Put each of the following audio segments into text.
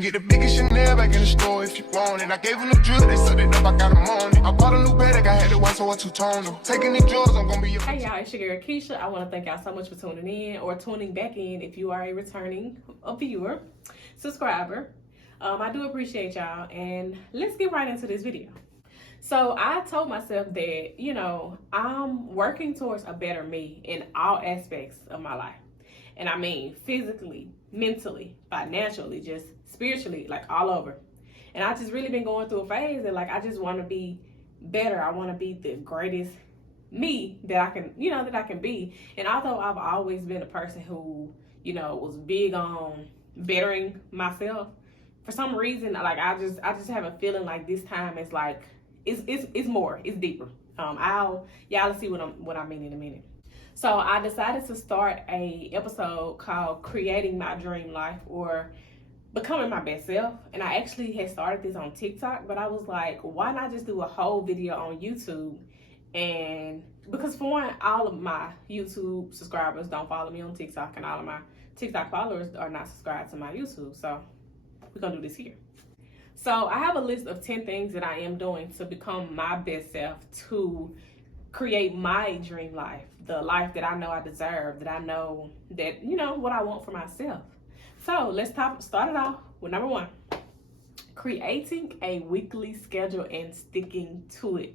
Get the biggest Chanel back in the store if you want it. I gave them the drill, they sucked it up, I got them on it. I bought a new bag, I had to watch so I two-tone them. Taking these drugs, I'm gonna be your... Hey y'all, it's your girl Keisha. I want to thank y'all so much for tuning in or tuning back in if you are a returning viewer, subscriber. I do appreciate y'all, and let's get right into this video. So I told myself that, I'm working towards a better me in all aspects of my life. And I mean physically, mentally, financially, just spiritually, like all over. And I just really been going through a phase that I just want to be better. I want to be the greatest me that I can, that I can be. And although I've always been a person who, was big on bettering myself, for some reason, I just have a feeling like this time is it's more, it's deeper. Y'all see what I mean in a minute. So I decided to start a episode called Creating My Dream Life, or Becoming My Best Self. And I actually had started this on TikTok, but I was like, why not just do a whole video on YouTube? And because for one, all of my YouTube subscribers don't follow me on TikTok, and all of my TikTok followers are not subscribed to my YouTube. So we're gonna do this here. So I have a list of 10 things that I am doing to become my best self, to create my dream life, the life that I know I deserve, that I know that, what I want for myself. So let's start it off with number 1, creating a weekly schedule and sticking to it.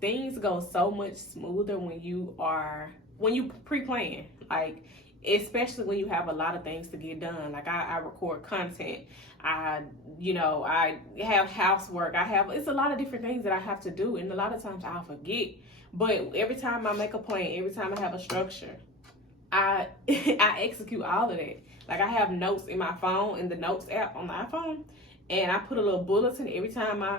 Things go so much smoother when you pre-plan, especially when you have a lot of things to get done. I record content, I have housework, it's a lot of different things that I have to do, and a lot of times I'll forget. But every time I make a plan, every time I have a structure, I execute all of that. I have notes in my phone, in the notes app on the iPhone, and I put a little bulletin every time I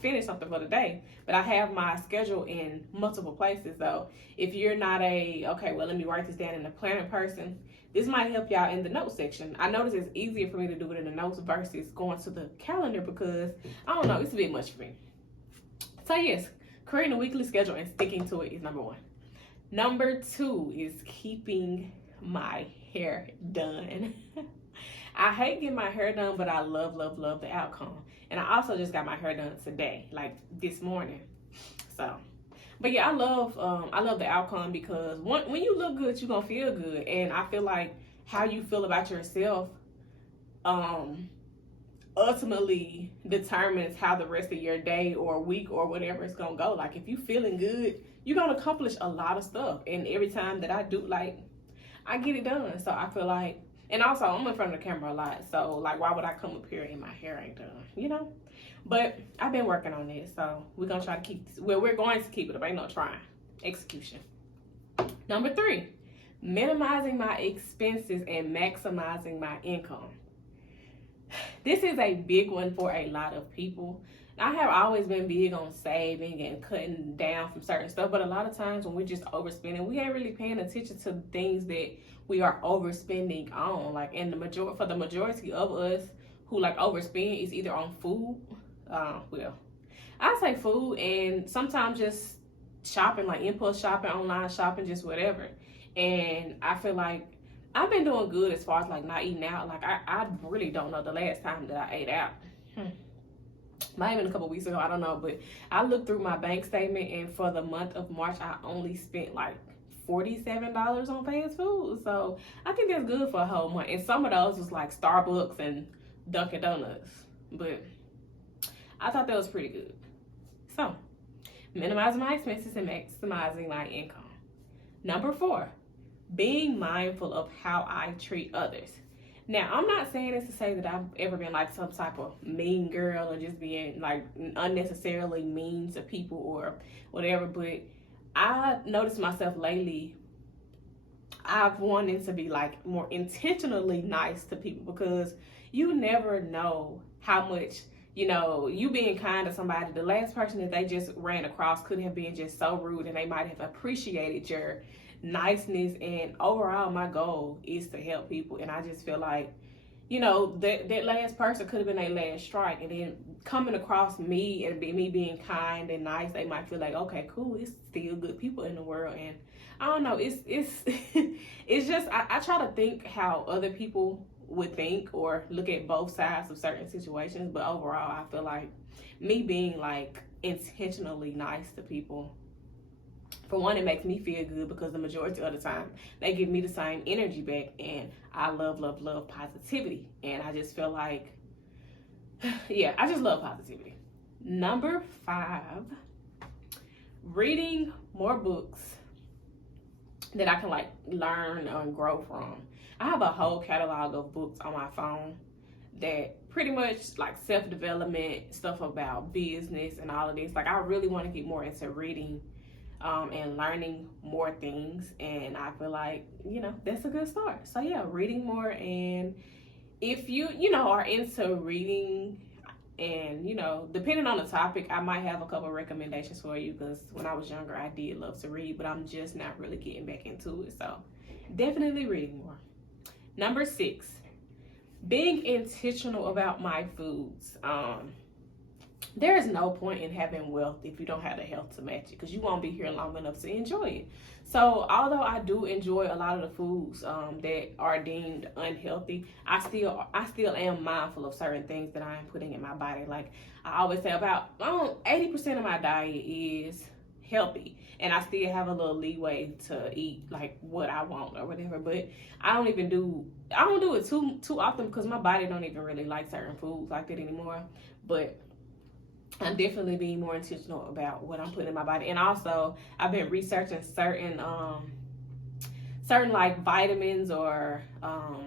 finish something for the day. But I have my schedule in multiple places. So if you're not let me write this down in the planner person, this might help y'all in the notes section. I notice it's easier for me to do it in the notes versus going to the calendar, because I don't know, it's a bit much for me. So yes, creating a weekly schedule and sticking to it is number 1. Number 2 is keeping my hair done. I hate getting my hair done, but I love the outcome. And I also just got my hair done today, this morning. So, but yeah, I love the outcome, because when you look good, you're gonna feel good. And I feel like how you feel about yourself ultimately determines how the rest of your day or week or whatever it's gonna go. If you feeling good, you're gonna accomplish a lot of stuff. And every time that I do, I get it done. So I feel like, and also I'm in front of the camera a lot, so why would I come up here and my hair ain't done, But I've been working on this, so we're gonna try to keep this. Well, we're going to keep it up. Ain't no trying. Execution. Number 3, minimizing my expenses and maximizing my income. This is a big one for a lot of people. I have always been big on saving and cutting down from certain stuff, but a lot of times when we're just overspending, we ain't really paying attention to the things that we are overspending on. For the majority of us who overspend is either on food, I say food, and sometimes just shopping, impulse shopping, online shopping, just whatever. And I feel like I've been doing good as far as not eating out. I really don't know the last time that I ate out. Might have been a couple weeks ago, I don't know, but I looked through my bank statement, and for the month of March, I only spent $47 on fast food. So I think that's good for a whole month. And some of those was Starbucks and Dunkin' Donuts, but I thought that was pretty good. So minimizing my expenses and maximizing my income. Number 4, being mindful of how I treat others. Now, I'm not saying this to say that I've ever been some type of mean girl, or just being unnecessarily mean to people or whatever, but I noticed myself lately, I've wanted to be more intentionally nice to people, because you never know how much, you being kind to somebody, the last person that they just ran across could have been just so rude, and they might have appreciated your niceness. And overall, my goal is to help people, and I just feel like that last person could have been their last strike, and then coming across me and me being kind and nice, they might feel okay, cool, it's still good people in the world. And I don't know, it's it's just I try to think how other people would think or look at both sides of certain situations. But overall, I feel like me being like intentionally nice to people, for one, it makes me feel good because the majority of the time they give me the same energy back, and I love positivity. And I just feel like, yeah, I just love positivity. Number 5, reading more books that I can like learn and grow from. I have a whole catalog of books on my phone that pretty much like self-development, stuff about business and all of this. Like, I really want to get more into reading and learning more things, and I feel like, you know, that's a good start. So yeah, reading more. And if you know, are into reading, and you know, depending on the topic, I might have a couple recommendations for you, because when I was younger I did love to read, but I'm just not really getting back into it. So definitely reading more. Number 6, being intentional about my foods. There is no point in having wealth if you don't have the health to match it, because you won't be here long enough to enjoy it. So although I do enjoy a lot of the foods that are deemed unhealthy, I still am mindful of certain things that I am putting in my body. Like I always say, about 80% of my diet is healthy, and I still have a little leeway to eat like what I want or whatever. But I don't do it too often, because my body don't even really like certain foods like that anymore. But I'm definitely being more intentional about what I'm putting in my body. And also, I've been researching certain like vitamins, or I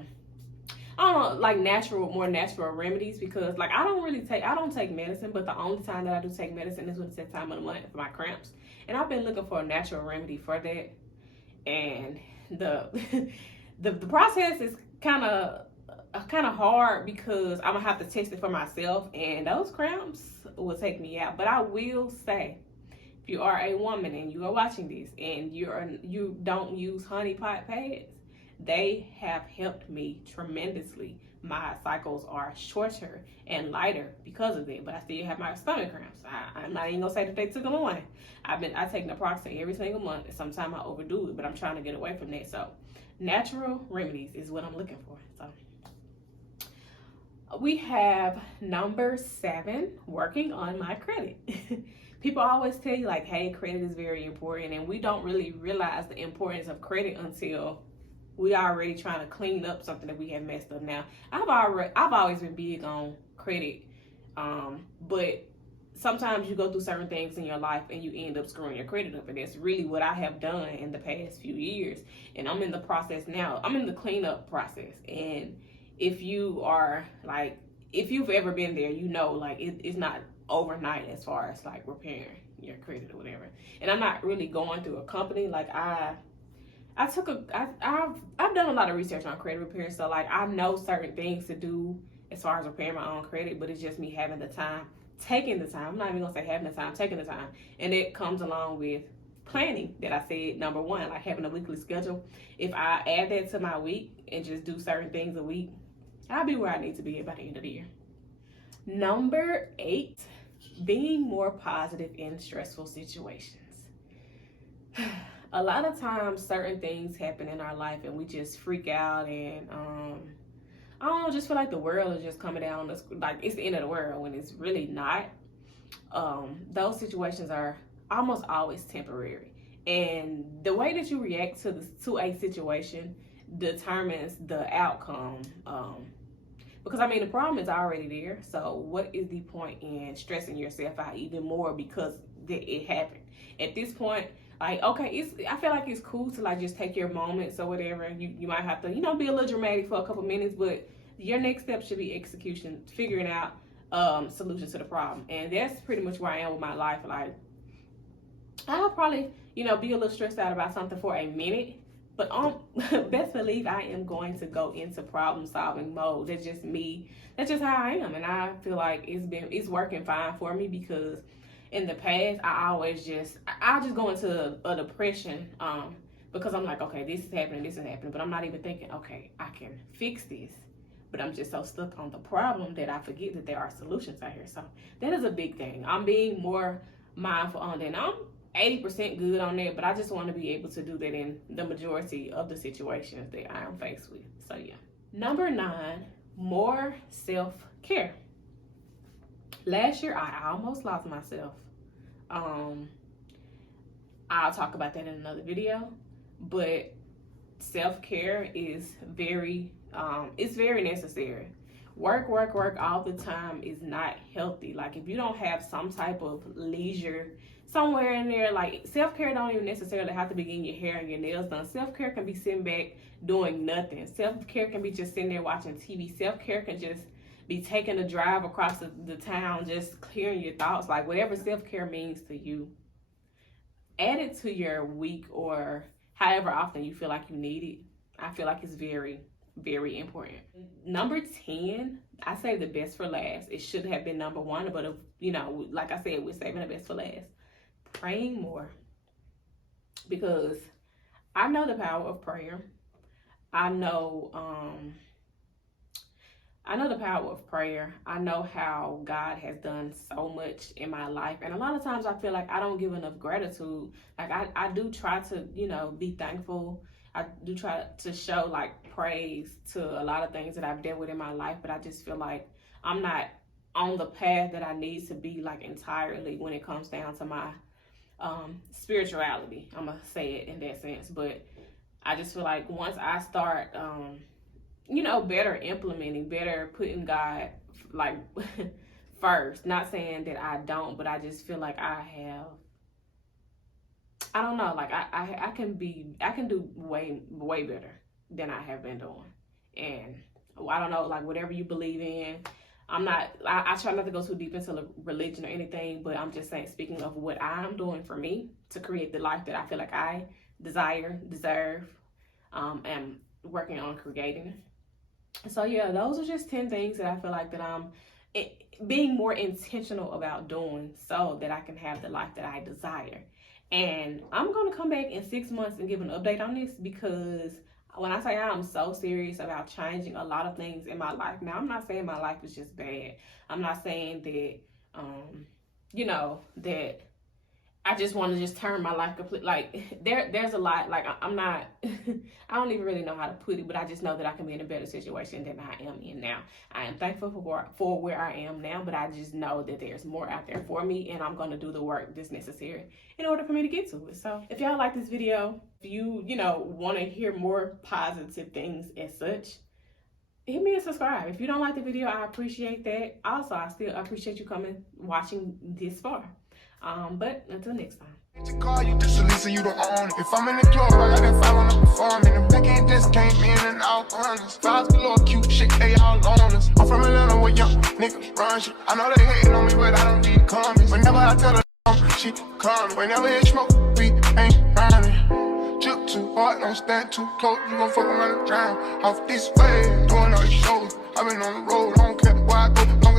don't know, like more natural remedies, because like I don't take medicine, but the only time that I do take medicine is when it's that time of the month for my cramps. And I've been looking for a natural remedy for that. And the process is kind of hard, because I'm gonna have to test it for myself, and those cramps will take me out. But I will say, if you are a woman and you are watching this and you don't use honey pot pads, they have helped me tremendously. My cycles are shorter and lighter because of it, but I still have my stomach cramps. I'm not even gonna say that they took them away. I take naproxen every single month, and sometimes I overdo it, but I'm trying to get away from that. So natural remedies is what I'm looking for. So we have number 7, working on my credit. People always tell you like, hey, credit is very important, and we don't really realize the importance of credit until we are already trying to clean up something that we have messed up. Now, I've always been big on credit, but sometimes you go through certain things in your life and you end up screwing your credit up, and that's really what I have done in the past few years. And I'm in the process now. I'm in the cleanup process, and if you've ever been there, you know, like it's not overnight as far as like repairing your credit or whatever. And I'm not really going through a company. Like I've done a lot of research on credit repair, so like I know certain things to do as far as repairing my own credit, but it's just me having the time, taking the time. I'm not even gonna say having the time, taking the time, and it comes along with planning that I said, number 1, like having a weekly schedule. If I add that to my week and just do certain things a week, I'll be where I need to be by the end of the year. Number 8, being more positive in stressful situations. A lot of times certain things happen in our life and we just freak out, and I don't know, just feel like the world is just coming down, like it's the end of the world, when it's really not. Those situations are almost always temporary, and the way that you react to a situation determines the outcome. Because I mean, the problem is already there, so what is the point in stressing yourself out even more because it happened? At this point, like, okay, I feel like it's cool to like just take your moments or whatever. You might have to, you know, be a little dramatic for a couple minutes, but your next step should be execution, figuring out solutions to the problem. And that's pretty much where I am with my life. Like, I'll probably, you know, be a little stressed out about something for a minute, but best believe I am going to go into problem solving mode. That's just me. That's just how I am. And I feel like it's working fine for me, because in the past, I'll just go into a depression because I'm like, okay, this is happening, but I'm not even thinking, okay, I can fix this. But I'm just so stuck on the problem that I forget that there are solutions out here. So that is a big thing. I'm being more mindful on that. And I'm 80% good on that, but I just want to be able to do that in the majority of the situations that I am faced with. So yeah. Number 9, more self-care. Last year, I almost lost myself. I'll talk about that in another video, but self-care is very necessary. Work all the time is not healthy. Like, if you don't have some type of leisure somewhere in there, like, self-care don't even necessarily have to be getting your hair and your nails done. Self-care can be sitting back doing nothing. Self-care can be just sitting there watching TV. Self-care can just be taking a drive across the town, just clearing your thoughts. Like, whatever self-care means to you, add it to your week or however often you feel like you need it. I feel like it's very, very important. Number 10, I saved the best for last. It should have been number 1, but if, you know, like I said, we're saving the best for last. Praying more, because I know the power of prayer. I know the power of prayer. I know how God has done so much in my life. And a lot of times I feel like I don't give enough gratitude. Like, I do try to, you know, be thankful. I do try to show, like, praise to a lot of things that I've dealt with in my life. But I just feel like I'm not on the path that I need to be, like, entirely when it comes down to my spirituality. I'm going to say it in that sense. But I just feel like once I start, you know, better implementing, better putting God, like, first. Not saying that I don't, but I just feel like I don't know, like, I can do way better than I have been doing. And I don't know, like, whatever you believe in, I try not to go too deep into religion or anything, but I'm just saying, speaking of what I'm doing for me to create the life that I feel like I deserve, and working on creating. So yeah, those are just 10 things that I feel like that I'm being more intentional about doing so that I can have the life that I desire. And I'm going to come back in 6 months and give an update on this, because when I say I'm so serious about changing a lot of things in my life. Now, I'm not saying my life is just bad. I'm not saying that, you know, that I just want to just turn my life complete. Like, there's a lot. Like, I'm not, I don't even really know how to put it, but I just know that I can be in a better situation than I am in now. I am thankful for where I am now, but I just know that there's more out there for me, and I'm going to do the work that's necessary in order for me to get to it. So if y'all like this video, if you know, want to hear more positive things as such, hit me and subscribe. If you don't like the video, I appreciate that. Also, I still appreciate you watching this far. But until next time. To call you just Lisa, you don't own it. If I'm in the club, I got that 5 on the performing. The back end just came in and out honest. Vibes below cute shit, they all on us. I'm from Atlanta where young niggas run shit. I know they hating on me, but I don't need comments. Whenever I tell her she coming. Whenever it smoke, we ain't running. Drip too hard, don't stand too close. You gon' fuck around and drown. Off this way, doing all these shows. I've been on the road, I don't care where I go.